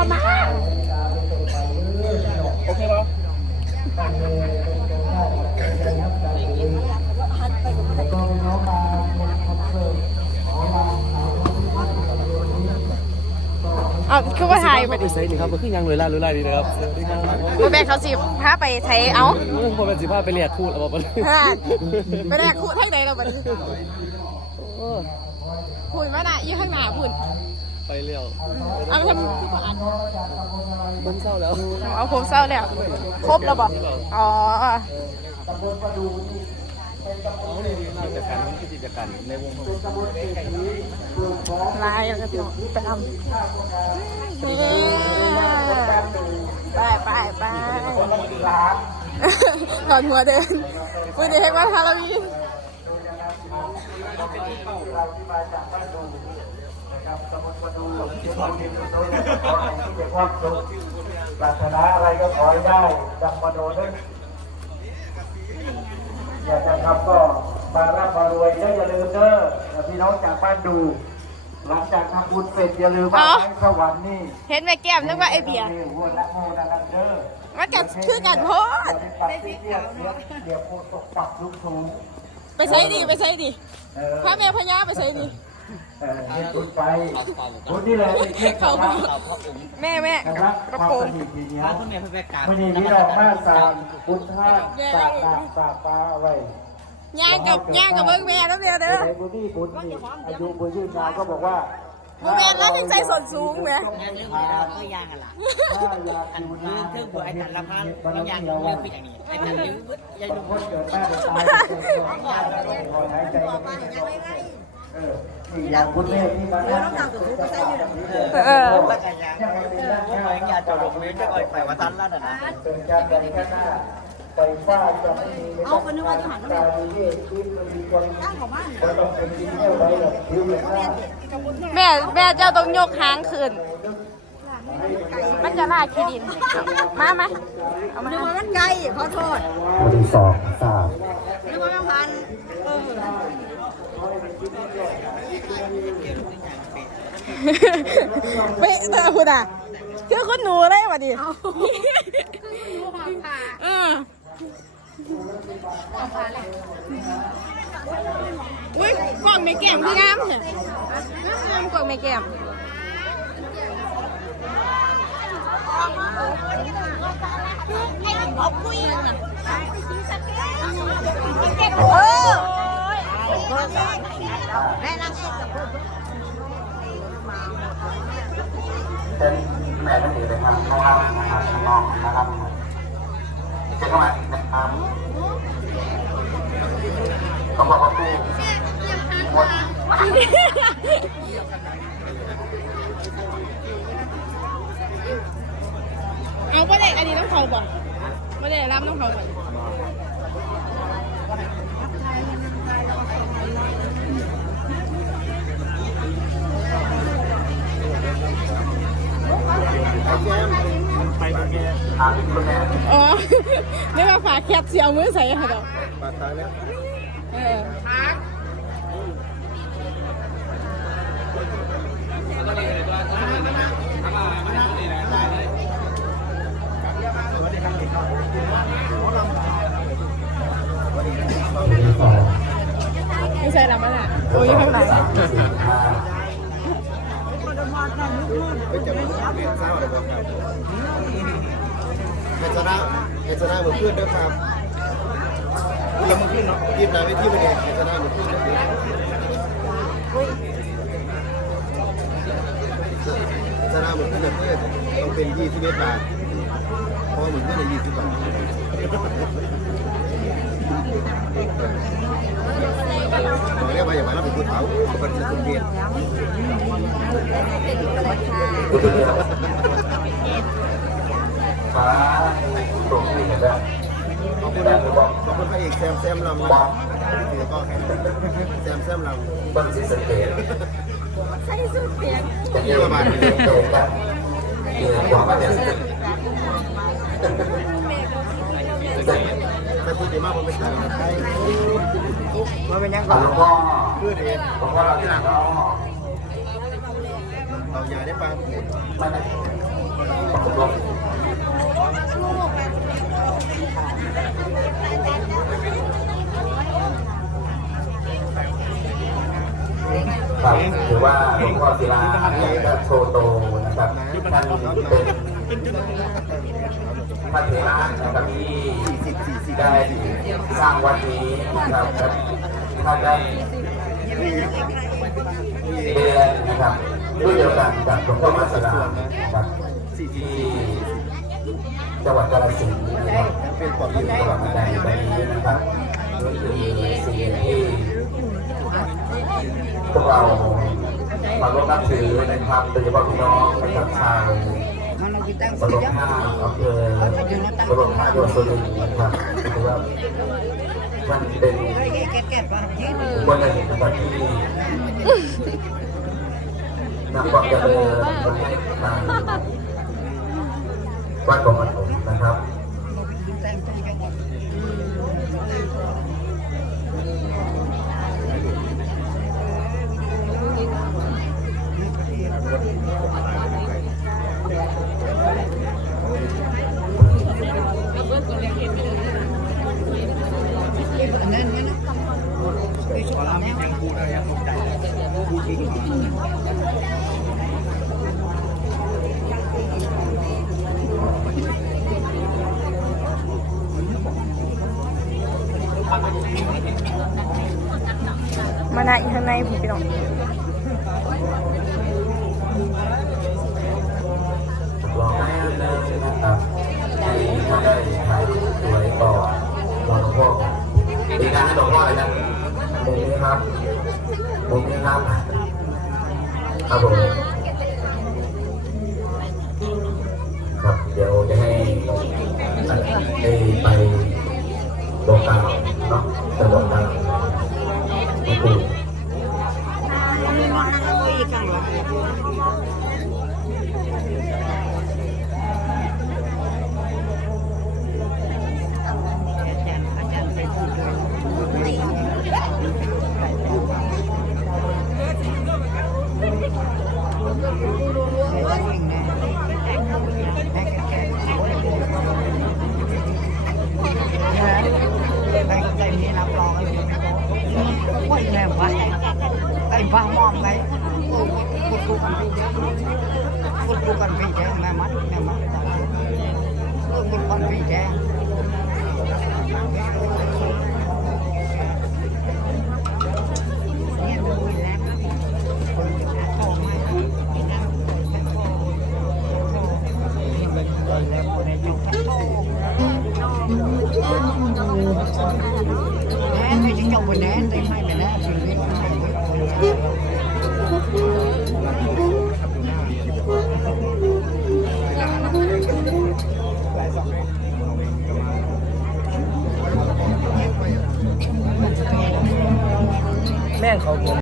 บ่มาโอเคป่ะเอาคือว่าถ่ายไม่ได้ใส่นี่ครับมันคือยังเลยล่าเลยล่าดีนะครับบ่แม่นเขาสิพาไปไทยเอาพอเป็นสิบห้าไปเรียกคู่แล้วบอกมันฮะไปแรกคู่ทางใดเราบัดนี้พุ่นมาน่ะอยู่ข้างหน้าพุ่น ไปเรียวเอาทำคือบ่อันมันเศร้าแล้วเอาผมเศร้าแล้วครบแล้วบ่อ๋อกิจการมันคือกิจการในวงลายแล้วก็พี่น้องไปทำไปไปไปก่อนหัวเดินวันนี้ให้ว่าฮาโลวีน ปรารถนาอะไรก็ขอให้ได้ดังมโนนึกอยากจะทำก็มาร่ำมารวยแล้วอย่าลืมเด้อพี่น้องจากบ้านดู หลังจากทำบุญเสร็จอย่าลืมว่าสวรรค์นี่ เห็นแม่แก้มนึกว่าไอเบียร์วละโมนะครับเด้อมันจะคือกันโพดไปใช้ดิไปใช้ดิเออพระแม่พญาไปใช้ดิ เออเฮ็ดบุญไปบุญนี่แหละเป็นเทพเขาพระแม่แม่นะครับกระความโปรสงนิททีเนี้ยคุณแม่การวันนี้พี่น้องมาสามบุญท่าสาดน้ำสาดปลาไว้ย่างกับย่างกับเบิ้งแม่แล้วเดียวเด้อ ในบุญนี่บุญนี่อายุบุญยืนยาวก็บอกว่าบุญแม่แล้วถึงใจส่วนสูงไหมงานเรื่องนี้เราก็ยางกันละอยากอันยู่เรื่นาองนเรื่องบวไอ้แต่ละพันไม่ต้องยางเดียวเรื่องเป็นอย่างนี้ไอ้แต่เรื่องยางบางดูคนเกิดมาจะตายเกิดมาถอนหายใจเออนี่อย่างบุญเนี่ยที่มานั่งจะตายอย่ายเออว่าแต่ยางไม่ยางจะลง เลี้ยงจะอ่อยไปว่าตันแล้วนะเป็นการไปข้างหน้าไปฟ้าจะไม่มีเอาคนนึกว่าจะหันมาดีที่ที่มันมีคนตั้งของบ้านก็ต้องเป็นที่เที่ยวไว้หรอกยืมเลยนะแม่แม่เจ้าต้องยกหางขึ้นมันจะลากขี้ดิน มามาเอามานึกว่ามันไกลขอโทษวันที่สองสาม นึกว่ามันพันเออ เป๊ะเธอคุณอะคือคุณหนูเลยวะดิรู้ความผ่าเอออุ้ยกล่องไม่แก้มคืองามเนี่ยงามกล่องไม่แก้มเออเป็นแม่นั่น เองนะครับข้างล่างนะครับข้างนอกนะครับจะเข้ามาอีกนะครับต้องบอกว่าผู้หมดเอาไม่ได้อันนี้ต้องเขาบ่ไม่ได้รับต้องเขาบ่ ไปตรง นี้ถามคุณแม่อ๋อไม่มาฝากแคปเสียวมือใส่ค่ะดอกปาตาเออวันที่สองไม่ใช่ละมันอะโอ้ยข้างในสามสี่ห้าเฮชนะเฮชนะมือนขึ้นด้วยครับแล้วมือขึ้นเนาะยิบนาไปที่ประเด็นเฮชนะมือนขึ้นนะครับเฮชนะมือขึ้นแบบนี้ต้องเป็นยี่สิบเอ็ดบาทเพราะเหมือนขึ้นในยี่สิบบาทเรียกว่าอย่ามารับเป็นผู้เฒ่าเป็นสุนเพียนฟ้าตรงนี้เห็นไหม ขอบคุณนะขอบ คุณพระเอกแซมแซมลำนะครับถือก็แซมแซมลำบันสีสเกตใส่สุดเสียงจะเที่ยวมาที่โตกันมีความว่าเนี่ยถ้าพูดดีมากผมเป็นทางไทยมันเป็นยังหลวงพ่อเพื่อเองหลวงพ่อเราที่หลังเราเราอย่าได้ปลา มัน เครับถือว่าหลวงพ่อศิลาก็โชโตนะครับท่านเป็นพระเถระนะครับที่ได้สร้างวัดนี้นะครับท่านได้เรียนนะครับรุ่นเดียวกันกับหลวงพ่อมาสลานะครับที่จังหวัดกาฬสินธุ์นะครับเป็นปอดที่จังหวัดอุทันีนะครับนี่คือสิ่งที่ พวกเรามาร่วมนับถือนะครับโดยเฉพาะพี่น้องประชาชนบรมห้าอำเภอบรมห้าจังหวัดสุรินทร์นะครับถือว่าท่านเป็นบุคคลหนึ่งนะครับที่นำความเจริญประเทศทางบ้านของมันนะครับ มาได้ข้างในผมพี่น้องรอ มุมนี้ครับครับผมครับเดี๋ยวจะให้ได้ไปบอกกล่าวเนาะจะบอกกล่าว เป็นไงวะไอ้บ้ามอมไงกดกูกันไปกดกูกันไปแจ้แม่มันแม่มันกดกันไปแจ้ เข้